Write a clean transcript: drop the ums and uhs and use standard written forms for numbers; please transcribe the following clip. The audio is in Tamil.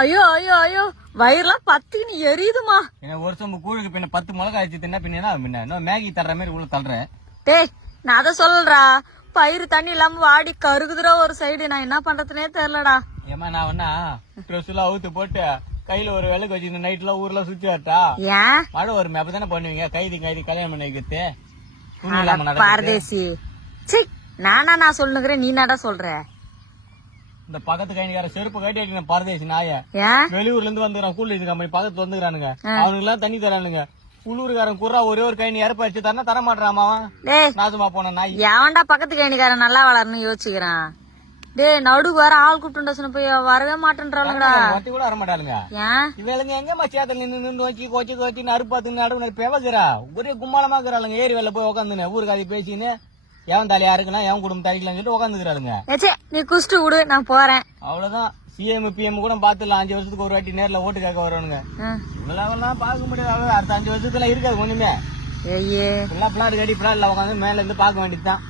ஐயோ ஐயோ ஐயோ வயிறுலாம் பத்துன்னு எரியுதுமா. ஒரு சொம்பு கூழுக்கு பின்ன 10 மிளகா அடிச்சு தின்னா பின்னா மேகி தர்ற மாதிரி உள்ள தள்ளுறேன். டேய் நான் அதை சொல்றா, பயிறு தண்ணி இல்லாம வாடி கருகுதுரா ஒரு சைடு. நான் என்ன பண்றதுனே தெரியலடா. ஏமா நான் வேணா ட்ரெஸ் எல்லாம் அவுத்து போட்டு கையில ஒரு விளக்கு வச்சு இந்த நைட் எல்லாம் ஊர்ல சுத்தி வரட்டா? ஏன் மழை வருமே அப்பதானே பண்ணுவீங்க? கைதி கல்யாணம் பண்ணி வைக்கிறது பாரதேசி. சி நானா நான் சொல்லுகிறேன், நீ நாடா சொல்ற? இந்த பக்கத்து கைனிக்கார செருப்பு கட்டி பரதேசி நாய ஏன் வெளியூர்ல இருந்து வந்துக்கிறான். கூலிங் கம்பெனி பக்கத்துல வந்துக்கிறானுங்க. அவனுக்கு எல்லாம் தண்ணி தரானுங்க. உள்ளூர்காரன் குறா ஒரே ஒரு கைனி இறப்ப வச்சு தர தர மாட்டாமா. நாசமா போன நாய். எவன்டா பக்கத்து கைனிக்காரன் நல்லா வளரணும் யோசிக்கிறான்? டேய் நடுக்கு வர ஆள் கூப்பிட்டு சொன்ன போய் வரவே மாட்டேன்றாளுங்கடா. ஒத்தி கூட வர மாட்டாளுங்க. ஏன் இவளுங்க எங்கம்மா சேத்துல நின்று வச்சு கோச்சு கோச்சு அறுப்பாத்து நடுவு பெவக்குறா. ஒரே கும்மாளமா இருக்கிறாளுங்க. ஏரி வேலை போய் உட்காந்துன்னு ஊருக்காதி பேசின்னு எவன் தலையா இருக்கலாம் எவன் குடும்பம் தரிக்கலாம் சொல்லிட்டு உட்காந்துக்கிறாளுங்க. நீ குஸ்டு விடு, நான் போறேன். அவ்வளவுதான். சிஎம் பிஎம் கூட பாத்துலாம் 5 வருஷத்துக்கு ஒரு வாட்டி நேர்ல ஓட்டு கேட்க வரணுங்க. இவ்வளவு பார்க்க முடியாது. அடுத்த 5 வருஷத்துல இருக்காது ஒண்ணுமே. ஐயே பிளாட் கட்டி பிளாட்ல உட்காந்து மேல இருந்து பாக்க வேண்டியதுதான்.